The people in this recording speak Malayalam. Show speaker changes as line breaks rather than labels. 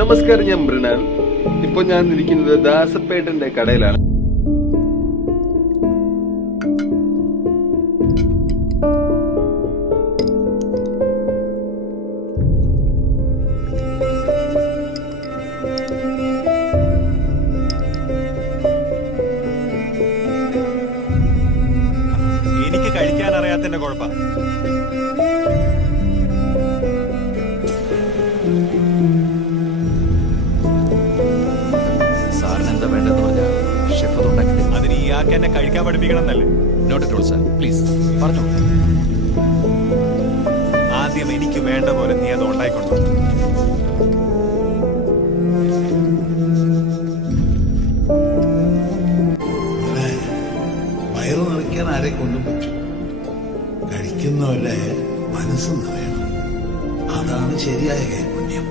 നമസ്കാരം ഞാൻ മൃണാൽ. ഇപ്പൊ ഞാൻ ഇരിക്കുന്നത് ദാസപ്പേട്ടന്റെ കടയിലാണ്.
എനിക്ക് കഴിക്കാൻ അറിയാത്തതിന്റെ കുഴപ്പ.
ഷെഫ് അത് ഉണ്ടാക്കി തരും
അതിന് ഇയാൾക്ക് എന്നെ കഴിക്കാൻ പഠിപ്പിക്കണം എന്നല്ലേ
not at all sir. Please. പറഞ്ഞു.
ആദ്യം എനിക്ക് വേണ്ട പോലെ നീ അത് ഉണ്ടായിക്കൊണ്ടു
വയറു നിറയ്ക്കാൻ ആരെ കൊണ്ടും പറ്റും. കഴിക്കുന്നവരെ മനസ്സ് നിറയണം. അതാണ് ശരിയായ കൈപുണ്യം